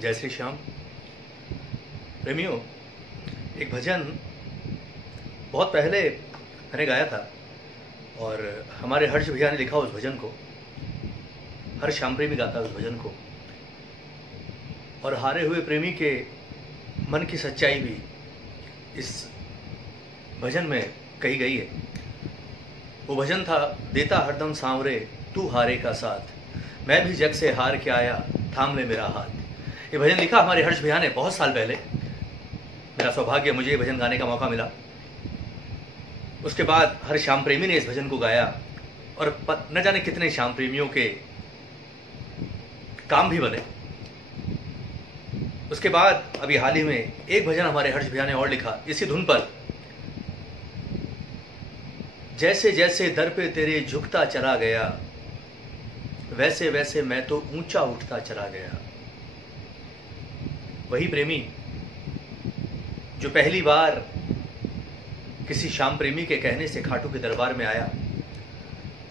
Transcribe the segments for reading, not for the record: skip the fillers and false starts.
जय श्री श्याम। प्रेमियों, एक भजन बहुत पहले मैंने गाया था और हमारे हर्ष भैया ने लिखा उस भजन को। हर श्याम प्रेमी गाता उस भजन को और हारे हुए प्रेमी के मन की सच्चाई भी इस भजन में कही गई है। वो भजन था, देता हरदम सांवरे तू हारे का साथ, मैं भी जग से हार के आया थाम ले मेरा हाथ। ये भजन लिखा हमारे हर्ष भैया ने बहुत साल पहले। मेरा सौभाग्य, मुझे ये भजन गाने का मौका मिला। उसके बाद हर श्याम प्रेमी ने इस भजन को गाया और न जाने कितने श्याम प्रेमियों के काम भी बने। उसके बाद अभी हाल ही में एक भजन हमारे हर्ष भैया ने और लिखा इसी धुन पर, जैसे जैसे दर पे तेरे झुकता चला गया, वैसे वैसे मैं तो ऊंचा उठता चला गया। वही प्रेमी जो पहली बार किसी श्याम प्रेमी के कहने से खाटू के दरबार में आया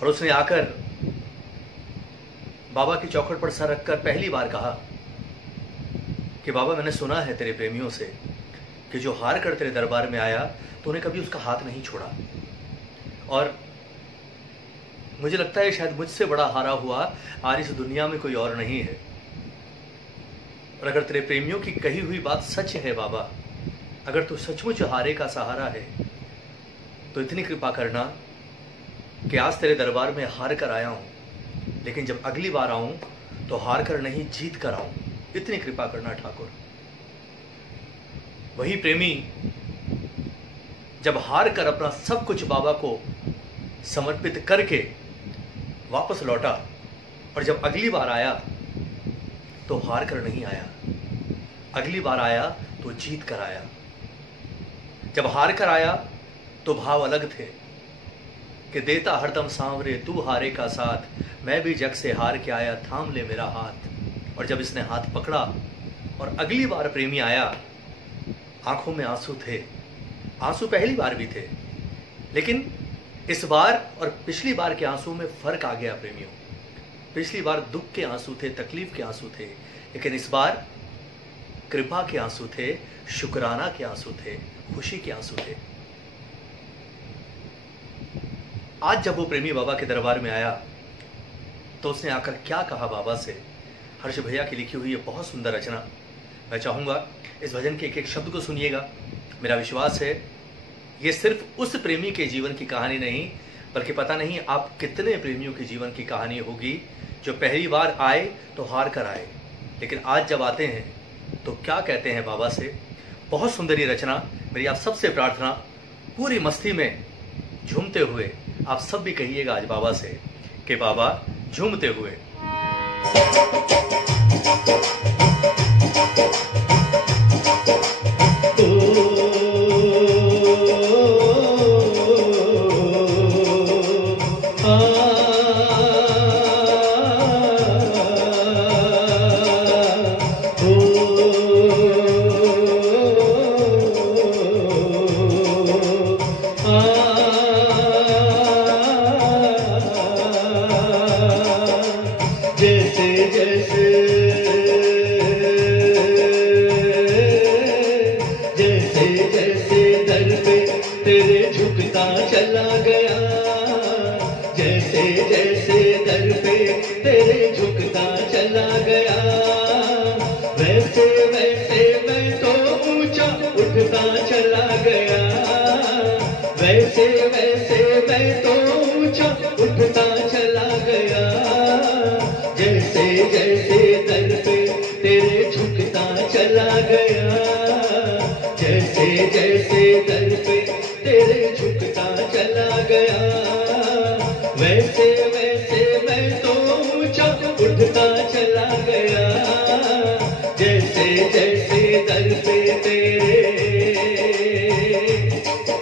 और उसने आकर बाबा की चौखट पर सर रखकर पहली बार कहा कि बाबा, मैंने सुना है तेरे प्रेमियों से कि जो हार कर तेरे दरबार में आया तो उन्हें कभी उसका हाथ नहीं छोड़ा, और मुझे लगता है शायद मुझसे बड़ा हारा हुआ आज इस दुनिया में कोई और नहीं है। और अगर तेरे प्रेमियों की कही हुई बात सच है बाबा, अगर तू सचमुच हारे का सहारा है तो इतनी कृपा करना कि आज तेरे दरबार में हार कर आया हूं, लेकिन जब अगली बार आऊं तो हार कर नहीं जीत कर आऊं। इतनी कृपा करना ठाकुर। वही प्रेमी जब हार कर अपना सब कुछ बाबा को समर्पित करके वापस लौटा और जब अगली बार आया तो हार कर नहीं आया, अगली बार आया तो जीत कर आया। जब हार कर आया तो भाव अलग थे कि देता हरदम सांवरे तू हारे का साथ, मैं भी जग से हार के आया थाम ले मेरा हाथ। और जब इसने हाथ पकड़ा और अगली बार प्रेमी आया, आंखों में आंसू थे। आंसू पहली बार भी थे, लेकिन इस बार और पिछली बार के आंसू में फर्क आ गया प्रेमियों। पिछली बार दुख के आंसू थे, तकलीफ के आंसू थे, लेकिन इस बार कृपा के आंसू थे, शुक्राना के आंसू थे, खुशी के आंसू थे। आज जब वो प्रेमी बाबा के दरबार में आया तो उसने आकर क्या कहा बाबा से। हर्ष भैया की लिखी हुई ये बहुत सुंदर रचना, मैं चाहूंगा इस भजन के एक एक शब्द को सुनिएगा। मेरा विश्वास है ये सिर्फ उस प्रेमी के जीवन की कहानी नहीं, बल्कि पता नहीं आप कितने प्रेमियों के जीवन की कहानी होगी जो पहली बार आए तो हार कर आए, लेकिन आज जब आते हैं तो क्या कहते हैं बाबा से। बहुत सुंदर ये रचना। मेरी आप सबसे प्रार्थना, पूरी मस्ती में झूमते हुए आप सब भी कहिएगा आज बाबा से कि बाबा झूमते हुए।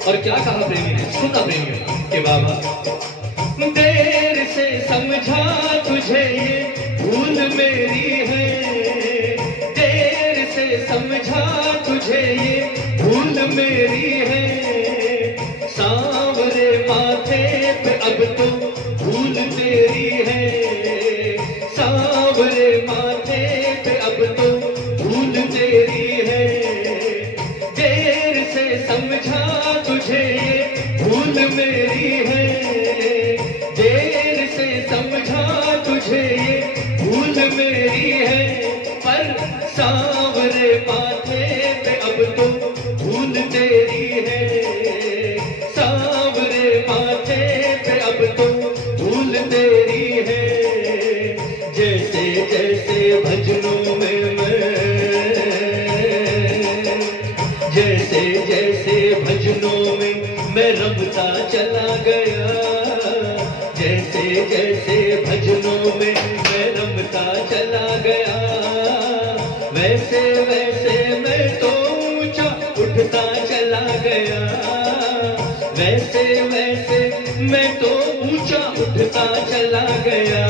और क्या कहा प्रेमी ने, सुना प्रेमी के बाबा, देर से समझा तुझे ये भूल मेरी है, देर से समझा तुझे ये भूल मेरी है, सांवरे माथे पे अब तो भूल तेरी है, सांवरे माथे पे अब तो मेरी है, पर सांवरे माथे पे अब तो भूल तेरी है। सांवरे माथे पे अब तो भूल तेरी है। जैसे जैसे भजनों में जैसे जैसे भजनों में मैं रमता चला गया। जैसे जैसे भजनों में मैं रमता चला गया। वैसे वैसे मैं तो ऊंचा उठता चला गया। वैसे वैसे मैं तो ऊंचा उठता चला गया।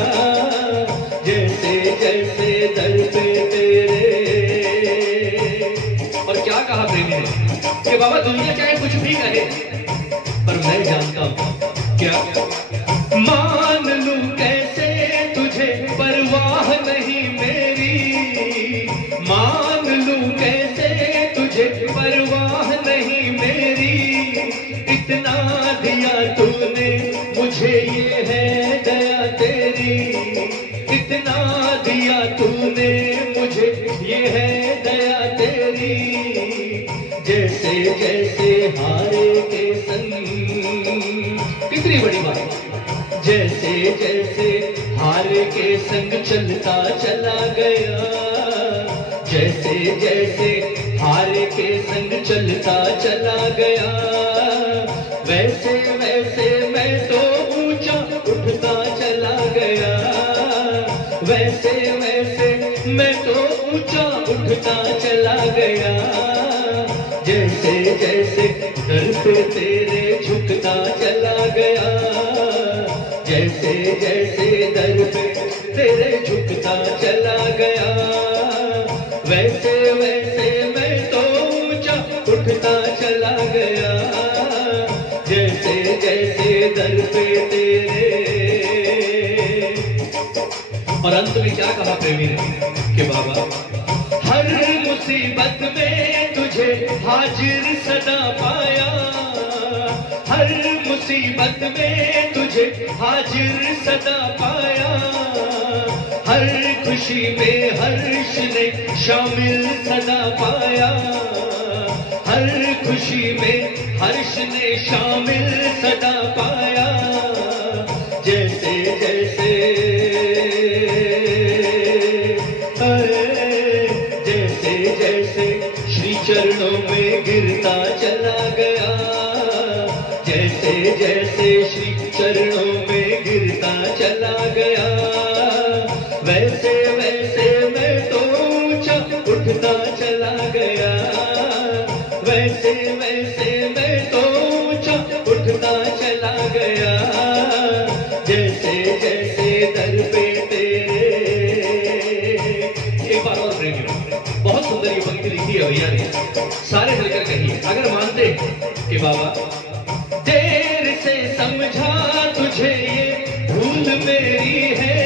जैसे जैसे दर पे तेरे। और क्या कहा प्रेमी ने कि बाबा दुनिया चाहे कुछ भी कहे, पर मैं जानता हूं क्या मान लूं कैसे तुझे, परवाह नहीं मेरी। मान लूं कैसे तुझे, परवाह नहीं मेरी। इतना दिया तूने मुझे, ये है दया तेरी। इतना दिया तूने मुझे, ये है दया तेरी। जैसे जैसे हारे के संग, कितनी बड़ी बात। जैसे जैसे हार के संग चलता चला गया। जैसे जैसे हार के संग चलता चला गया। वैसे वैसे मैं तो ऊंचा उठता चला गया। वैसे वैसे मैं तो ऊंचा उठता चला गया। जैसे जैसे दर पे तेरे झुकता चला गया। जैसे जैसे दर पे तेरे झुकता चला गया। वैसे वैसे मैं तो ऊंचा उठता चला गया। जैसे जैसे दर पे तेरे। और अंत में क्या कहा प्रेमी ने कि बाबा हर मुसीबत में तुझे हाजिर सदा पाया। हर मुसीबत में तुझे हाजिर सदा पाया। हर खुशी में हर्ष ने शामिल सदा पाया। हर खुशी में हर्ष ने शामिल सदा पाया। जैसे जैसे जैसे जैसे श्री चरणों में गिरता चला गया। जैसे जैसे श्री चरणों में गिरता चला गया। वैसे वैसे मैं तो ऊंचा उठता चला गया। वैसे वैसे मैं तो ऊंचा उठता चला गया। जैसे जैसे दर पे तेरे। एक बार और प्रेमी, बहुत सुंदर ये पंक्ति लिखी है भैया ने, सारे मिलकर कहिए अगर मानते हैं कि बाबा देर से समझा तुझे, ये भूल मेरी है।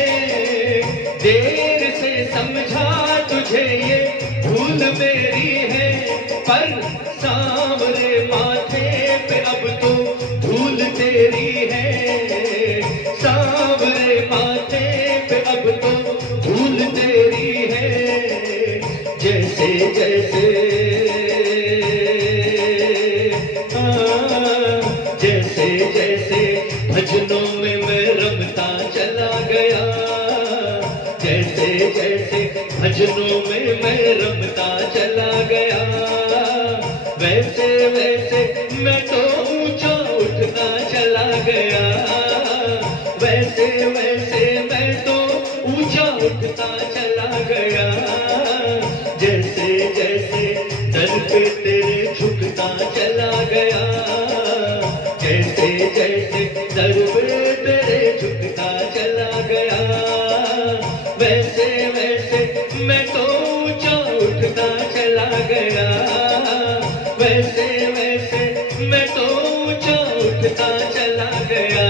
देर से समझा तुझे, ये भूल मेरी है। पर सांवरे माथे पे अब तो धूल तेरी है। सांवरे माथे पे अब तो धूल तेरी है। जैसे जैसे जैसे जैसे भजनों में मैं रमता चला गया। जैसे जैसे भजनों में मैं रमता चला गया। वैसे वैसे मैं तो ऊंचा उठता चला गया। वैसे वैसे मैं तो ऊंचा उठता चला गया। जैसे जैसे दर पे तेरे झुकता चला गया। जैसे जैसे दर पे तेरे झुकता चला गया। वैसे वैसे मैं तो ऊंचा उठता चला गया। वैसे वैसे मैं तो ऊंचा उठता चला गया।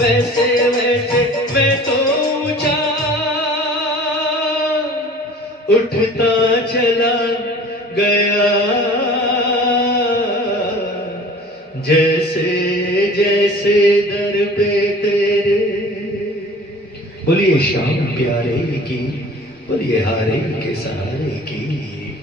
वैसे वैसे मैं तो ऊंचा उठता चला गया। जैसे जैसे दर पे तेरे बोलिए श्याम प्यारे की, बोलिए हारे के सहारे की।